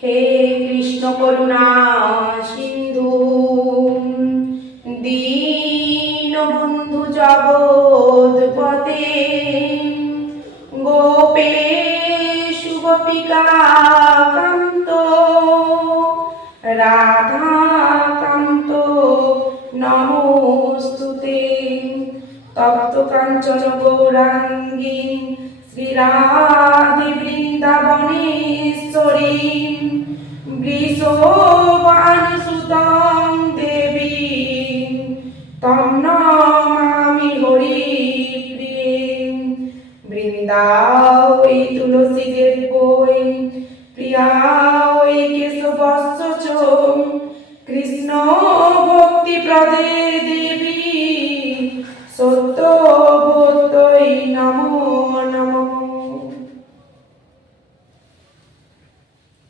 হে কৃষ্ণ করুণা সিন্ধু, দীনবন্ধু জগৎপতে, গোপেশু গোপিকা কান্ত, রাধাকান্ত নমোস্তুতে। তপ্ত কাঞ্চন গৌরাঙ্গী শ্রীরাধে বৃন্দাবনেশ্বরী, বৃষভানুসুতাং দেবী তং নমামি হরিপ্রিয়ে। বৃন্দা ওই তুলসী দেবী বই, প্রিয়া ওই কেশবস্য, কৃষ্ণ ভক্তি প্রদে